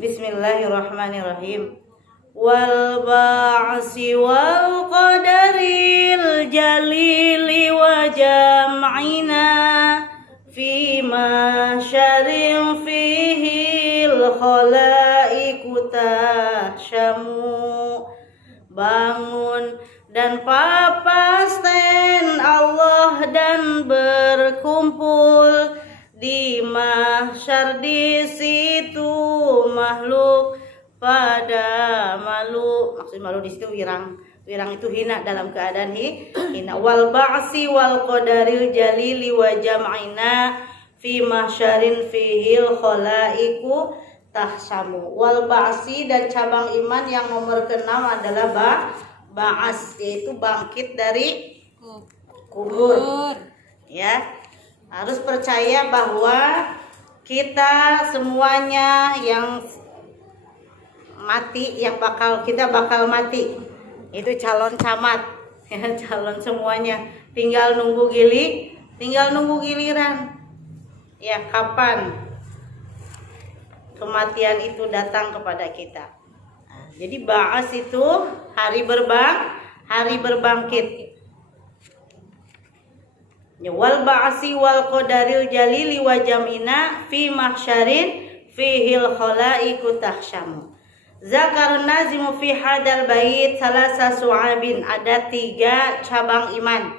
Bismillahirrahmanirrahim. Wal ba'si wal qadaril jalili wa jam'ina fi ma syarim fihil khalaiku tahsyamu. Bangun dan papasten Allah dan berkumpul di mahsyar, di situ makhluk pada malu. Maksud malu di situ wirang itu hina, dalam keadaan hina. Wal ba'si wal qadaril jalili wa jam'ina fi mahsyarin fihil khalaiku tahsamu. Wal ba'si, dan cabang iman yang nomor ke-6 adalah ba'as, yaitu bangkit dari kubur. Ya, harus percaya bahwa kita semuanya yang mati, kita bakal mati. Itu calon camat, ya, calon semuanya. Tinggal nunggu giliran. Ya, kapan kematian itu datang kepada kita. Nah, jadi ba'as itu hari berbangkit. Wal ba'si wal qadaril jalili wa jam'ina fi mahsyarin fihil khalaiku tahsyamu. Zakarun nazimu fi hadal bait salasa su'abin, ada 3 cabang iman.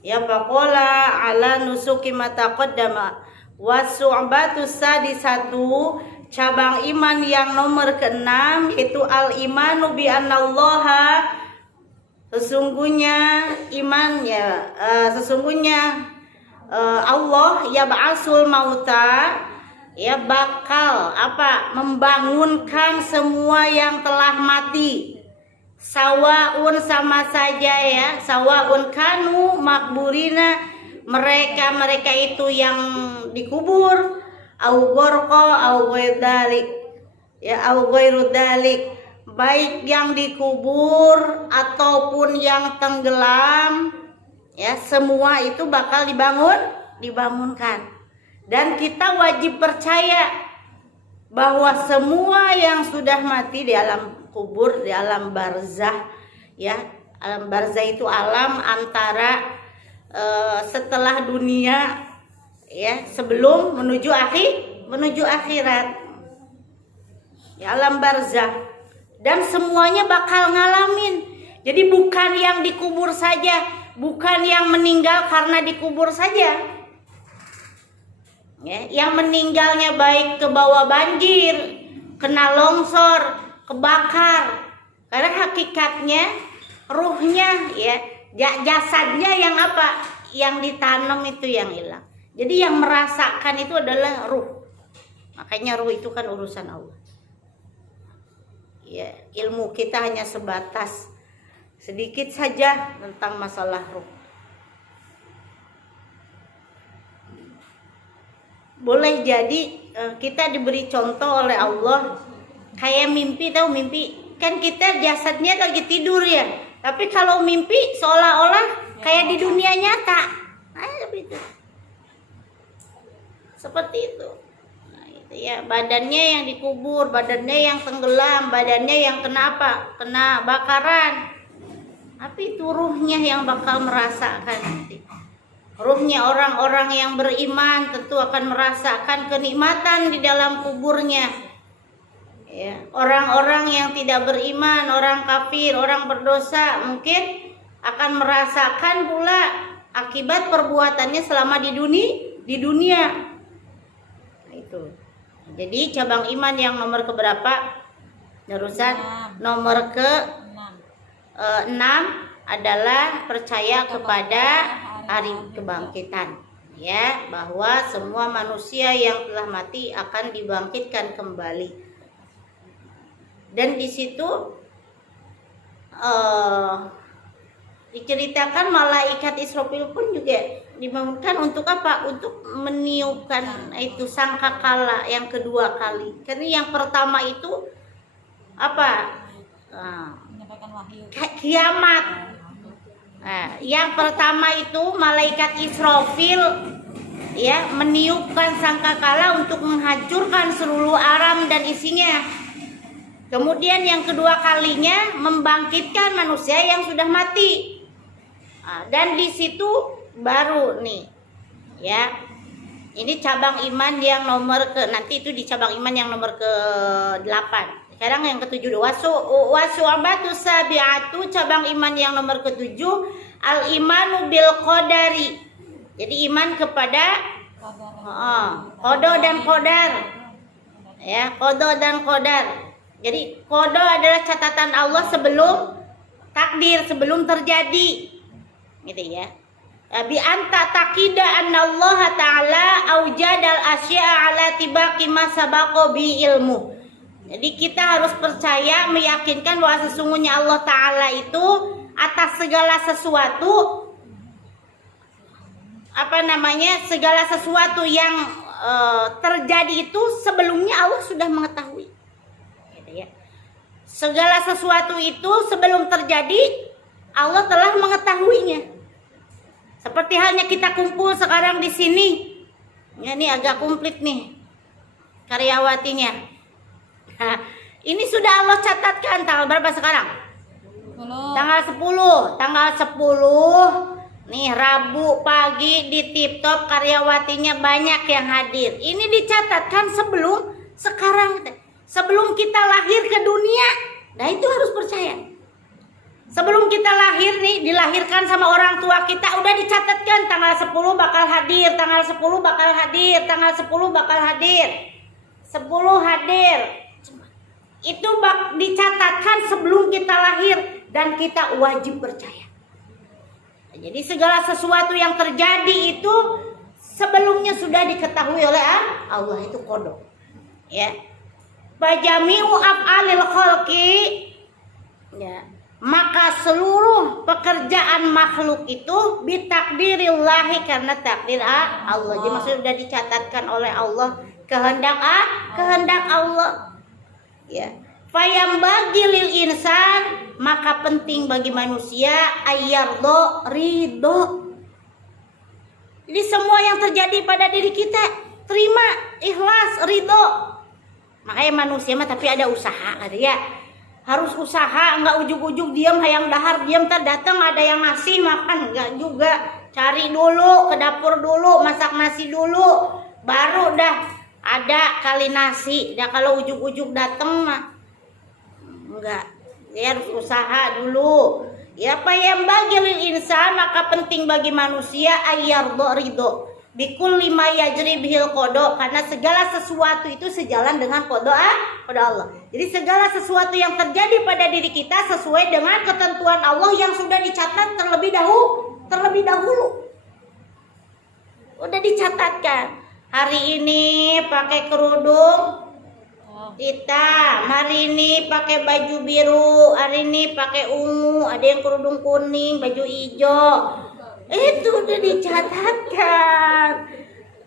Ya, faqala ala nusuki ma taqaddama wa su'batu sadisatu, cabang iman yang nomor ke-6 yaitu al imanu bi annallaha, sesungguhnya Allah ya ba'asul mauta, ya bakal membangunkan semua yang telah mati. Sawaun, sama saja, ya, sawaun kanu makburina, mereka itu yang dikubur, au gharqa au ghairdalik, ya, au ghairudalik, baik yang dikubur ataupun yang tenggelam, ya, semua itu bakal dibangunkan. Dan kita wajib percaya bahwa semua yang sudah mati di alam kubur, di alam barzah, ya, alam barzah itu alam antara setelah dunia, ya, sebelum menuju akhirat, ya, alam barzah. Dan semuanya bakal ngalamin. Jadi bukan yang dikubur saja, bukan yang meninggal karena dikubur saja, ya, yang meninggalnya baik ke bawah banjir, kena longsor, kebakar, karena hakikatnya ruhnya, ya, jasadnya yang ditanam itu yang hilang. Jadi yang merasakan itu adalah ruh. Makanya ruh itu kan urusan Allah. Ya, ilmu kita hanya sebatas sedikit saja tentang masalah ruh. Boleh jadi kita diberi contoh oleh Allah kayak mimpi. Tahu mimpi? Kan kita jasadnya lagi tidur, ya, tapi kalau mimpi seolah-olah kayak di dunia nyata. Nah, seperti itu. Ya, badannya yang dikubur, badannya yang tenggelam, badannya yang kena bakaran. Tapi itu ruhnya yang bakal merasakan nanti. Ruhnya orang-orang yang beriman tentu akan merasakan kenikmatan di dalam kuburnya. Ya, orang-orang yang tidak beriman, orang kafir, orang berdosa mungkin akan merasakan pula akibat perbuatannya selama di dunia. Nah, itu. Jadi cabang iman yang nomor keberapa? Terusan nomor ke-6 adalah percaya kepada hari kebangkitan, ya, bahwa semua manusia yang telah mati akan dibangkitkan kembali. Dan di situ diceritakan malaikat Israfil pun juga dibangunkan untuk apa? Untuk meniupkan itu sangkakala yang kedua kali. Karena yang pertama itu menyampaikan wahyu, kiamat. Nah, yang pertama itu malaikat Israfil ya, meniupkan sangkakala untuk menghancurkan seluruh alam dan isinya. Kemudian yang kedua kalinya membangkitkan manusia yang sudah mati. Dan di situ baru nih, ya, ini cabang iman yang nomor nanti itu di cabang iman yang nomor ke-8. Sekarang yang ke-7, wasu'abatu sabi'atu, cabang iman yang nomor ke-7, al-imanu bil qadari. Jadi iman kepada qada dan qadar. Ya, qada dan qadar. Jadi qada adalah catatan Allah sebelum takdir, sebelum terjadi. Gitu ya. Bi anta taqida anna Allah taala aujadal asya'a ala tibaqi ma sabaqa bi ilmu. Jadi kita harus percaya, meyakinkan bahwa sesungguhnya Allah taala itu atas segala sesuatu, segala sesuatu yang terjadi itu sebelumnya Allah sudah mengetahui. Gitu ya. Segala sesuatu itu sebelum terjadi Allah telah mengetahuinya. Seperti halnya kita kumpul sekarang di sini. Ya, ini agak komplit nih karyawatinya. Nah, ini sudah Allah catatkan tanggal berapa sekarang? 10. Tanggal 10. Nih Rabu pagi di Tip Top karyawatinya banyak yang hadir. Ini dicatatkan sebelum sekarang, sebelum kita lahir ke dunia. Nah itu harus percaya. Sebelum kita lahir nih, dilahirkan sama orang tua kita udah dicatatkan tanggal 10 bakal hadir, tanggal 10 bakal hadir, tanggal 10 bakal hadir. 10 hadir. Itu dicatatkan sebelum kita lahir dan kita wajib percaya. Jadi segala sesuatu yang terjadi itu sebelumnya sudah diketahui oleh Allah, itu qada. Ya. Bajami'u af'alil khalqi, ya, maka seluruh pekerjaan makhluk itu bitakdirillahi, karena takdir Allah. Jadi maksudnya sudah dicatatkan oleh Allah, kehendak Allah. Ya. Fayam bagi lil insan, maka penting bagi manusia ayyardo ridho. Jadi semua yang terjadi pada diri kita terima, ikhlas, ridho. Makanya manusia mah tapi ada usaha, ada ya. Harus usaha, enggak ujug-ujug diam hayang dahar, diam tak datang ada yang ngasih makan, enggak juga. Cari dulu, ke dapur dulu, masak nasi dulu, baru dah ada kali nasi. Dah kalau ujug-ujug datang mah enggak. Dia harus usaha dulu. Ya, apa yang bagi lil insan, maka penting bagi manusia ayyardo ridho bikul lima yajri bihil qada, karena segala sesuatu itu sejalan dengan qada Allah. Jadi segala sesuatu yang terjadi pada diri kita sesuai dengan ketentuan Allah yang sudah dicatat terlebih dahulu. Udah dicatatkan. Hari ini pakai kerudung hitam, hari ini pakai baju biru, hari ini pakai ungu, ada yang kerudung kuning, baju hijau. Itu udah dicatatkan.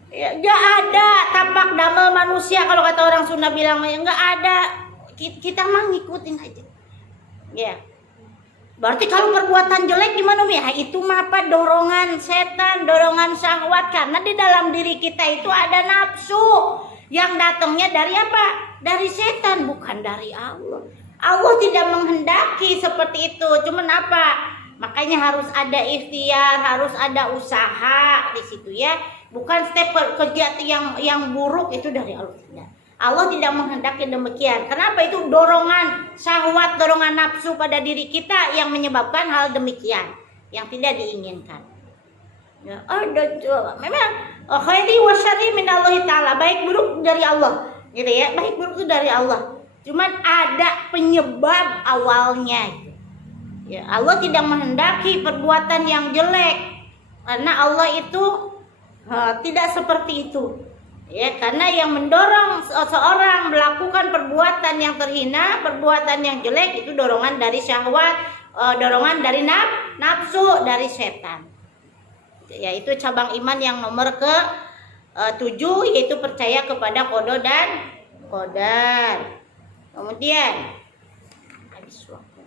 Ya, gak ada tapak damel manusia, kalau kata orang Sunda bilang ya nggak ada. Kita mah ngikutin aja. Ya. Berarti kalau perbuatan jelek gimana ya? Itu mah apa? Dorongan setan, dorongan syahwat, karena di dalam diri kita itu ada nafsu yang datangnya dari apa? Dari setan, bukan dari Allah. Allah tidak menghendaki seperti itu. Cuman apa? Makanya harus ada ikhtiar, harus ada usaha di situ ya. Bukan step kerja yang buruk itu dari Allah. Allah tidak menghendaki demikian. Kenapa? Itu dorongan syahwat, dorongan nafsu pada diri kita yang menyebabkan hal demikian yang tidak diinginkan. Ya, memang khairi wa syarri minallahi ta'ala, baik buruk dari Allah. Gitu ya, baik buruk itu dari Allah. Cuman ada penyebab awalnya. Ya, Allah tidak menghendaki perbuatan yang jelek, karena Allah itu tidak seperti itu. Ya, karena yang mendorong seseorang melakukan perbuatan yang terhina, perbuatan yang jelek itu dorongan dari syahwat, dorongan dari nafsu, dari setan. Yaitu cabang iman yang nomor ke-7, yaitu percaya kepada qada dan qadar. Kemudian habis waktu.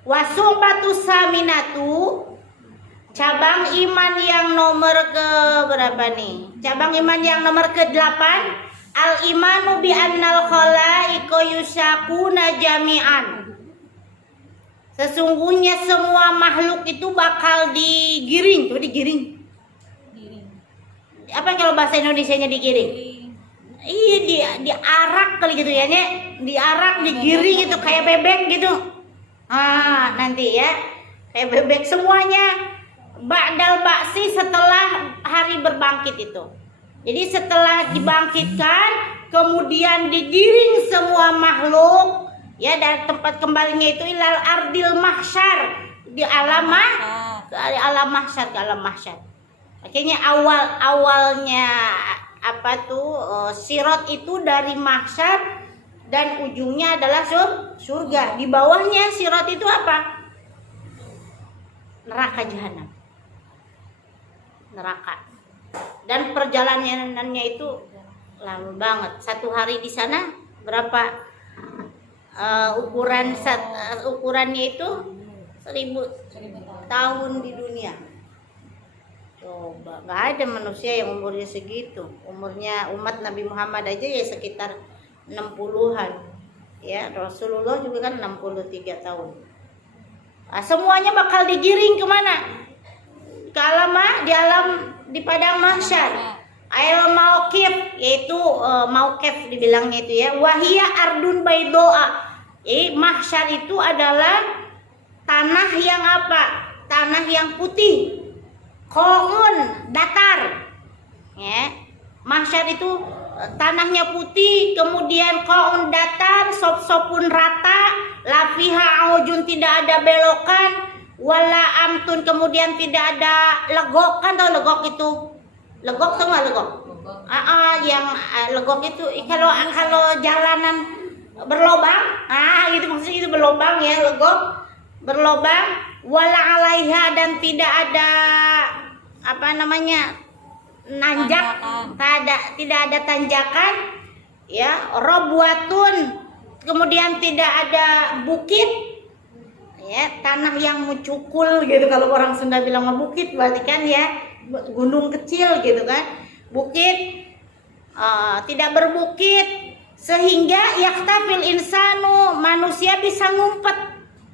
Wasubatu saminatu, Cabang iman yang nomor ke berapa nih? Cabang iman yang nomor ke-8, al-imanu bi annal khalaiqa yusaquna jami'an. Sesungguhnya semua makhluk itu bakal digiring. Coba digiring. Apa kalau bahasa Indonesianya digiring? Iya, diarak kali gitu ya, Nek. Diarak, digiring itu kayak bebek gitu. Nanti ya. Kayak bebek semuanya. Ba'dal ba'si, setelah hari berbangkit itu. Jadi setelah dibangkitkan, kemudian digiring semua makhluk ya dari tempat kembalinya itu ilal ardil mahsyar, di alam mahsyar, ke alam mahsyar. Akhirnya awalnya apa tuh sirat itu dari mahsyar dan ujungnya adalah surga. Di bawahnya sirat itu apa? Neraka jahanam. Neraka. Dan perjalanannya itu lama banget. Satu hari di sana berapa ukurannya itu 1000 tahun di dunia. Coba, nggak ada manusia yang umurnya segitu. Umurnya umat Nabi Muhammad aja ya sekitar 60-an. Ya, Rasulullah juga kan 63 tahun. Semuanya bakal digiring kemana? Ke di padang mahsyar. Ail mauqif, yaitu mauqif dibilangnya itu ya. Wahia ardun baydoa. Mahsyar itu adalah tanah yang apa? Tanah yang putih. Qaun, datar. Ya. Mahsyar itu tanahnya putih, kemudian qaun datar, sop-sopun rata, lafiha aujun tidak ada belokan, wala amtun kemudian tidak ada legokan. Tahu legok itu? Legok tuh nggak legok? Yang legok itu kalau jalanan berlobang, itu maksudnya itu berlobang ya, legok berlobang, wala alaiha dan tidak ada apa namanya nanjak, tidak ada tanjakan, ya, robwatun kemudian tidak ada bukit, ya, tanah yang mencukul gitu. Kalau orang Sunda bilang bukit berarti kan ya gunung kecil gitu kan, bukit, tidak berbukit sehingga yaktafil insanu, manusia bisa ngumpet,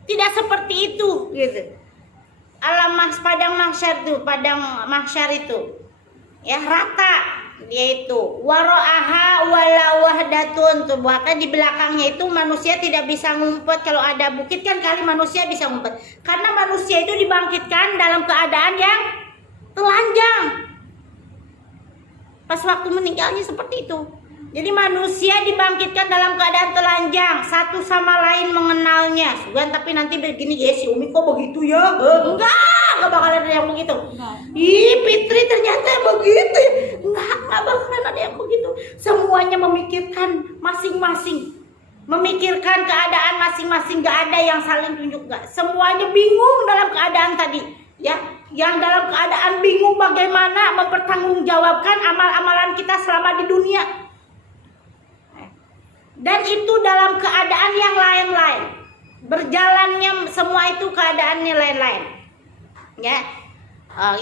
tidak seperti itu gitu. Padang mahsyar itu ya rata, yaitu wara'aha wala wahdatun tuh, bahkan di belakangnya itu manusia tidak bisa ngumpet. Kalau ada bukit kan kali manusia bisa ngumpet, karena manusia itu dibangkitkan dalam keadaan yang telanjang pas waktu meninggalnya seperti itu. Jadi manusia dibangkitkan dalam keadaan telanjang, satu sama lain mengenalnya. Sugan, tapi nanti begini ya, si Umi kok begitu ya? Enggak bakal ada yang begitu. Fitri ternyata begitu ya? Enggak bakalan ada yang begitu. Semuanya memikirkan masing-masing, memikirkan keadaan masing-masing, gak ada yang saling tunjuk, gak. Semuanya bingung dalam keadaan tadi, ya. Yang dalam keadaan bingung bagaimana mempertanggungjawabkan amal-amalan kita selama di dunia. Dan itu dalam keadaan yang lain-lain, berjalannya semua itu keadaannya lain-lain, ya.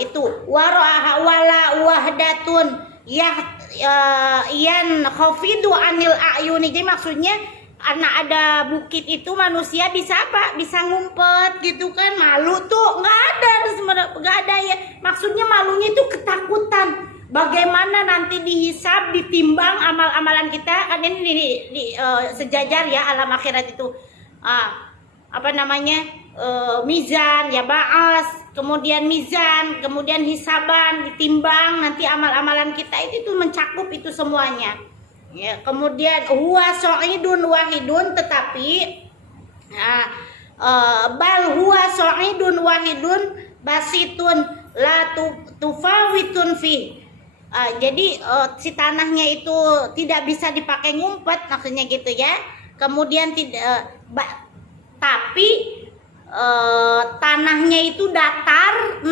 Itu wara'aha wala wahdatun yan khafidu anil ayuni. Jadi maksudnya karena ada bukit itu manusia bisa apa? Bisa ngumpet gitu kan. Malu tuh nggak ada ya. Maksudnya malunya itu ketakutan. Bagaimana nanti dihisab, ditimbang amal-amalan kita, kan ini sejajar ya alam akhirat itu, mizan ya, ba'as, kemudian mizan, kemudian hisaban, ditimbang nanti amal-amalan kita itu mencakup itu semuanya. Ya, kemudian huwa sa'idun wahidun, tetapi bal huwa sa'idun wahidun basitun la tufawitun fi. Jadi si tanahnya itu tidak bisa dipakai ngumpet, maksudnya gitu ya. Kemudian tapi tanahnya itu datar,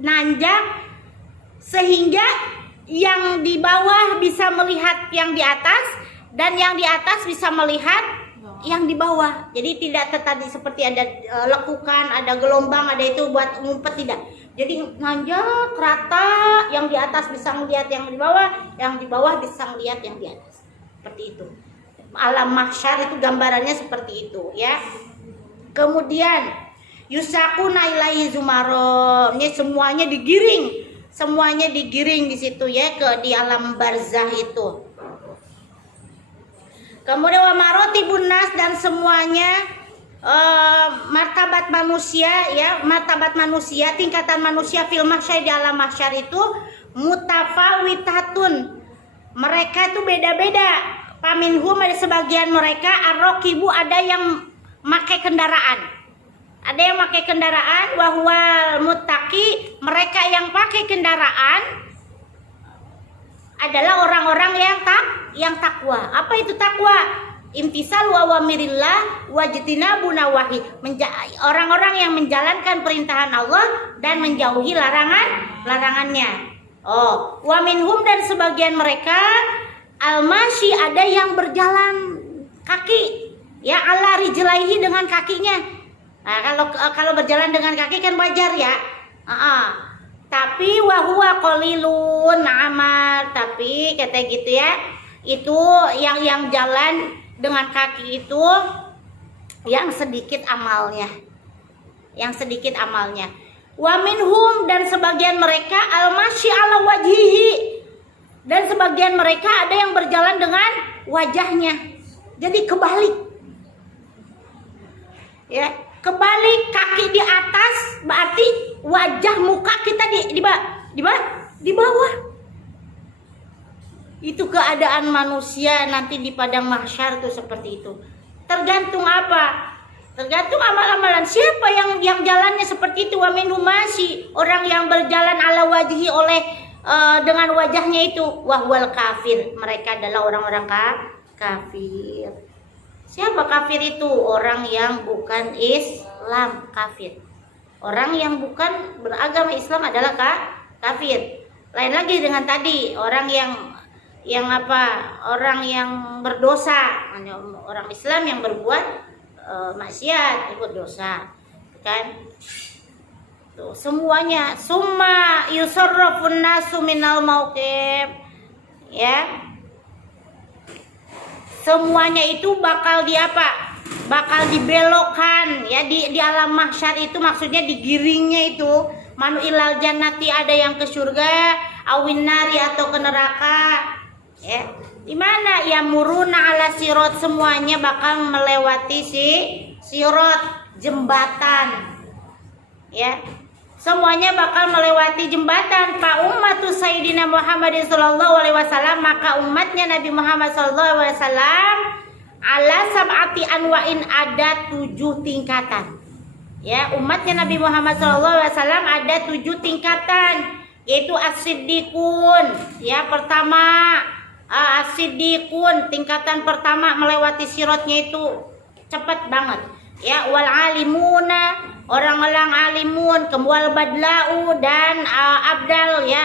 nanjak sehingga yang di bawah bisa melihat yang di atas dan yang di atas bisa melihat yang di bawah. Jadi tidak tadi seperti ada lekukan, ada gelombang, ada itu buat ngumpet, tidak. Jadi nanjak rata, yang di atas bisa melihat yang di bawah bisa melihat yang di atas. Seperti itu. Alam mahsyar itu gambarannya seperti itu ya. Kemudian yusakuna ilaihi zumaro, ini semuanya digiring di situ ya, di alam barzah itu. Kemudian wa marotibun nas, dan semuanya martabat manusia ya, tingkatan manusia fil mahsyar, di alam mahsyar itu mutafawitatun, mereka itu beda-beda. Paminhum, ada sebagian mereka arrokibu, ada yang pakai kendaraan, wahwal muttaqi, mereka yang pakai kendaraan adalah orang-orang yang takwa. Apa itu takwa? Imtisal wa awamirillah wajtinabu nawahi, orang-orang yang menjalankan perintahan Allah dan menjauhi larangannya. Wa minhum, dan sebagian mereka almasyi, ada yang berjalan kaki ya, ala rijlaihi, dengan kakinya. Nah, kalau berjalan dengan kaki kan wajar ya. Tapi wahuwa qalilun amal, tapi kata gitu ya, itu yang jalan dengan kaki itu yang sedikit amalnya. Wa minhum, dan sebagian mereka almasyi ala wajhihi, dan sebagian mereka ada yang berjalan dengan wajahnya. Jadi kebalik. Ya, kebalik, kaki di atas, berarti wajah muka kita di bawah. Itu keadaan manusia nanti di padang mahsyar tuh seperti itu. Tergantung apa? Tergantung amal-amalan siapa yang jalannya seperti itu. Wa minhum masyi, orang yang berjalan ala wajhi, dengan wajahnya itu, wahwal kafir, mereka adalah orang-orang kafir. Siapa kafir itu? Orang yang bukan Islam, kafir. Orang yang bukan beragama Islam adalah kafir. Lain lagi dengan tadi, orang orang yang berdosa, orang Islam yang berbuat maksiat, ikut dosa, kan? Tuh, semuanya summa yusarrafun nasu minal mauqif ya, semuanya itu bakal dibelokkan ya, di alam mahsyar itu, maksudnya digiringnya itu, manu ilal jannati, ada yang ke surga, awin nari, atau ke neraka ya. Di mana? Ya muruna ala sirot, semuanya bakal melewati sirot, jembatan ya. Semuanya bakal melewati jembatan. Fa ummatu Sayyidina Muhammad sallallahu alaihi wasallam, maka umatnya Nabi Muhammad sallallahu alaihi wasallam ala sab'ati anwa'in, ada 7 tingkatan. Ya, umatnya Nabi Muhammad sallallahu alaihi wasallam ada 7 tingkatan, yaitu as-siddiqun. Ya, pertama as-siddiqun, tingkatan pertama melewati sirotnya itu cepat banget. Ya, wal alimuna, orang-orang alimun, kemual badlau, dan abdal ya,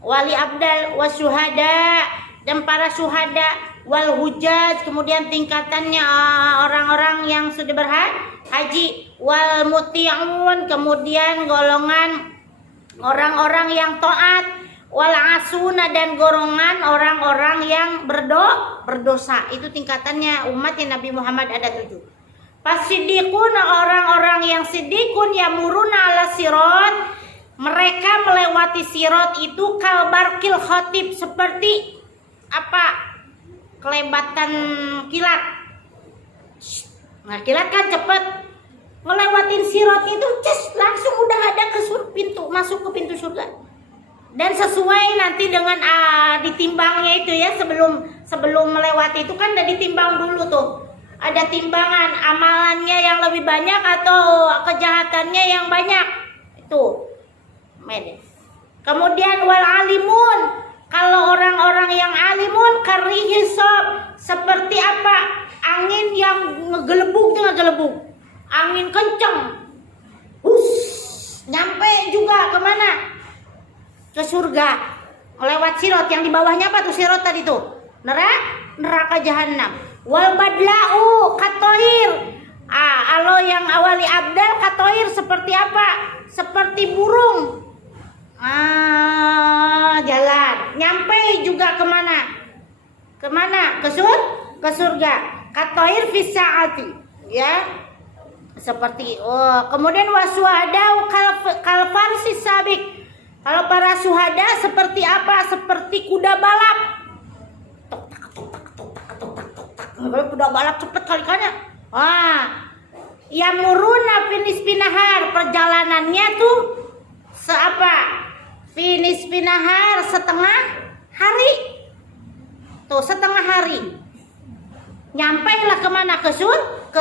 wali abdal, wasyuhada, dan para syuhada, wal hujaj, kemudian tingkatannya orang-orang yang sudah berhaji, wal muti'un, kemudian golongan orang-orang yang taat, wal asuna, dan golongan orang-orang yang berdosa. Itu tingkatannya umatnya Nabi Muhammad ada 7. Pasidikun, orang-orang yang sidikun, yamuruna ala sirot, mereka melewati sirot itu kalbarkil khotib, seperti apa? Kelebatan kilat. Nah, kilat kan cepet, ngelewatin sirot itu langsung udah ada ke pintu, masuk ke pintu surga. Dan sesuai nanti dengan ditimbangnya itu ya, sebelum melewati itu kan udah ditimbang dulu tuh. Ada timbangan amalannya yang lebih banyak atau kejahatannya yang banyak. Itu. Kemudian wal alimun, kalau orang-orang yang alimun karihisab, seperti apa? Angin yang ngegelebuk, angin kenceng. Nyampe juga kemana? Ke surga. Melewat sirot, yang di bawahnya apa tuh sirot tadi tuh? neraka jahanam. Wal badla'u katoir. Alo yang awali abdal katoir seperti apa? Seperti burung. Jalan. Nyampe juga kemana? Kemana? Ke surga. Katoir fis sa'ati. Ya. Seperti kemudian wasuhada kalfarsis sabik. Kalau para suhada seperti apa? Seperti kuda balap. Kuda balap cepet kali-kali. Yamuruna finis pinahar, perjalanannya tuh finis pinahar setengah hari. Tuh setengah hari. Nyampe lah kemana? Ke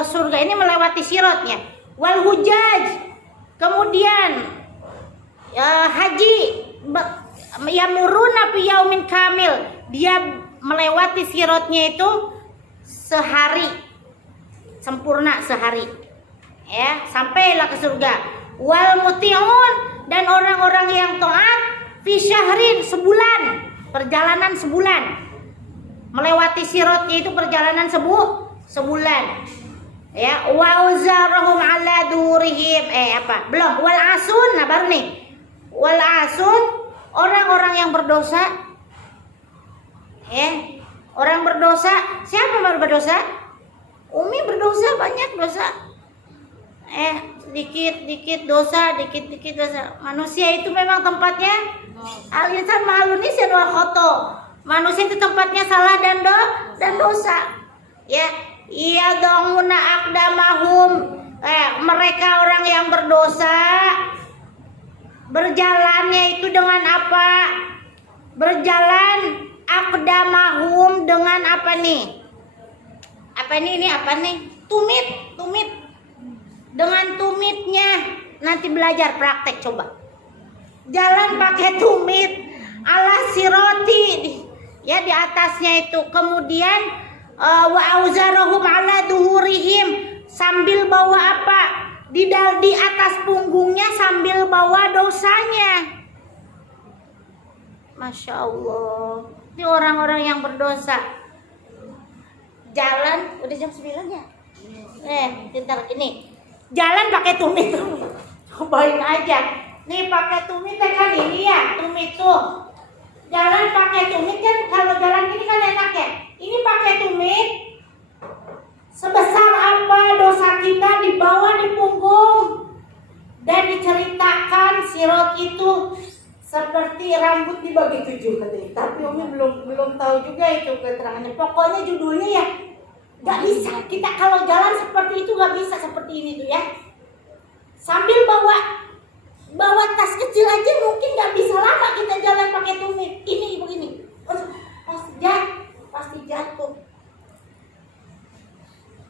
surga. Ini melewati sirotnya. Wal hujaj. Kemudian haji yamuruna fi yaumin kamil. Dia melewati sirotnya itu sehari. Sempurna sehari. Ya, sampailah ke surga. Wal muti'un, dan orang-orang yang taat fi syahrin, sebulan. Perjalanan sebulan. Melewati sirotnya itu perjalanan sebulan. Ya, wa uzarahum ala durihim. Belum. Wal asun, nah baru nih. Wal asun, orang-orang yang berdosa. Orang berdosa, siapa yang berdosa? Umi berdosa, banyak dosa. Dikit-dikit dosa. Manusia itu memang tempatnya al-insan ma'lunisyan wal khoto. Manusia itu tempatnya salah dan dosa. Ya, iya donguna aqdamahum. Mereka orang yang berdosa berjalannya itu dengan apa? Berjalan aqdamahum dengan apa nih? Apa nih? Tumit. Dengan tumitnya nanti belajar praktek coba. Jalan pakai tumit ala siroti. Ya, di atasnya itu. Kemudian wa auzarahum ala duhurihim, sambil bawa apa? Di atas punggungnya sambil bawa dosanya. Masya Allah. Ini orang-orang yang berdosa. Jalan, udah jam 9 ya? Bentar ini. Jalan pakai tumit. Cobain aja. Nih pakai tumit kan ini ya, tumit tuh. Jalan pakai tumit kan, kalau jalan gini kan enak ya. Ini pakai tumit. Sebesar apa dosa kita dibawa di punggung. Dan diceritakan sirot itu seperti rambut dibagi 7 katanya. Tapi Umi belum tahu juga itu keterangannya. Pokoknya judulnya ya gak bisa. Kita kalau jalan seperti itu gak bisa seperti ini tuh ya. Sambil bawa tas kecil aja mungkin gak bisa lama kita jalan pakai tumit. Ini begini. Pasti jatuh.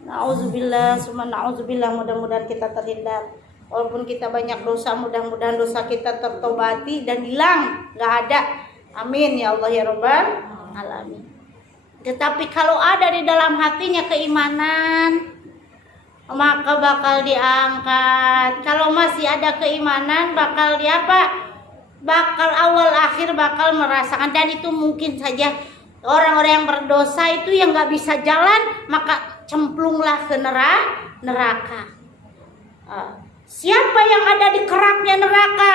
Na'udzubillah, summa na'udzubillah, mudah-mudahan kita terhindar. Walaupun kita banyak dosa, mudah-mudahan dosa kita tertobati dan hilang, gak ada. Amin ya Allah ya Rabbal alamin. Tetapi kalau ada di dalam hatinya keimanan, maka bakal diangkat. Kalau masih ada keimanan, bakal bakal awal akhir bakal merasakan. Dan itu mungkin saja orang-orang yang berdosa itu yang gak bisa jalan, maka cemplunglah ke neraka. Siapa yang ada di keraknya neraka?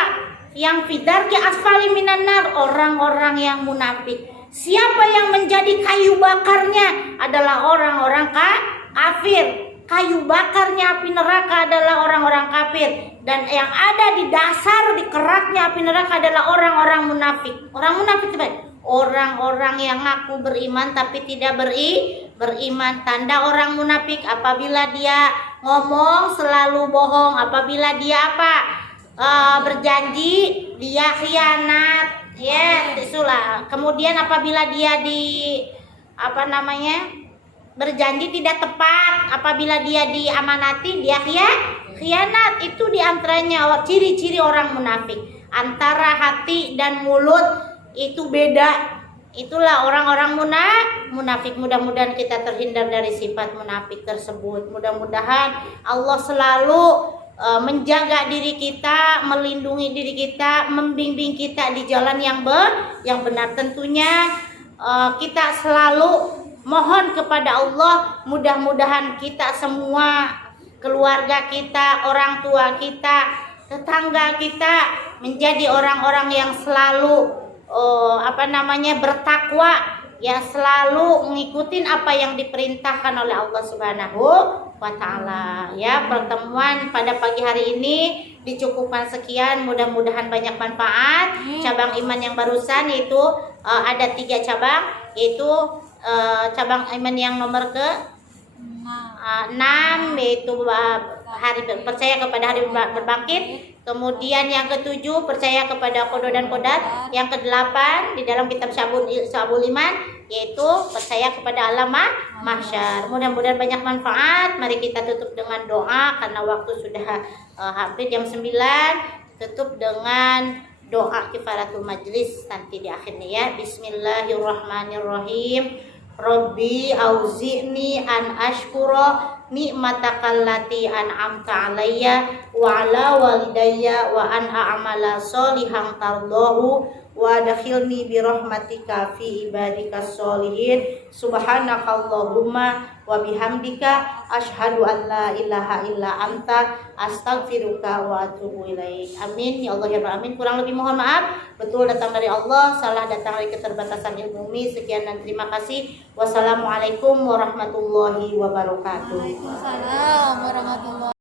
Yang fidarki asfali minan nar, orang-orang yang munafik. Siapa yang menjadi kayu bakarnya? Adalah orang-orang kafir. Kayu bakarnya api neraka adalah orang-orang kafir. Dan yang ada di dasar, di keraknya api neraka adalah orang-orang munafik. Orang munafik itu orang-orang yang ngaku beriman tapi tidak beriman. Tanda orang munafik apabila dia ngomong selalu bohong, apabila dia berjanji dia khianat, ya itulah. Kemudian apabila dia berjanji tidak tepat, apabila dia diamanati dia khianat. Itu diantaranya ciri-ciri orang munafik. Antara hati dan mulut itu beda. Itulah orang-orang munafik. Mudah-mudahan kita terhindar dari sifat munafik tersebut. Mudah-mudahan Allah selalu menjaga diri kita, melindungi diri kita, membimbing kita di jalan yang benar. Tentunya kita selalu mohon kepada Allah, mudah-mudahan kita semua, keluarga kita, orang tua kita, tetangga kita menjadi orang-orang yang selalu bertakwa, ya, selalu mengikuti apa yang diperintahkan oleh Allah Subhanahu wa taala. Ya, pertemuan pada pagi hari ini dicukupkan sekian, mudah-mudahan banyak manfaat. Cabang iman yang barusan itu ada 3 cabang, yaitu cabang iman yang nomor ke 6, yaitu percaya kepada hari berbangkit. Kemudian yang ke-7 percaya kepada qada dan qadar. Yang ke-8 di dalam kitab Sya'bul Iman yaitu percaya kepada alam mahsyar. Mudah-mudahan banyak manfaat. Mari kita tutup dengan doa karena waktu sudah hampir jam 9. Tutup dengan doa kifaratul majlis nanti di akhirnya, ya. Bismillahirrahmanirrahim. Rabbi auzi'ni an ashkura ni'matakallati an'amta alayya wa ala walidayya wa an a'mala sholihan tardahu wa adkhilni bi rahmatika fi ibadikas sholihin. Subhanakallahumma wa bihamdika asyhadu an la ilaha illa anta astaghfiruka wa atubu ilaik. Amin ya Allah ya Rabbal alamin. Kurang lebih mohon maaf. Betul datang dari Allah, salah datang dari keterbatasan ilmu. Sekian dan terima kasih. Wassalamualaikum warahmatullahi wabarakatuh. Waalaikumsalam warahmatullahi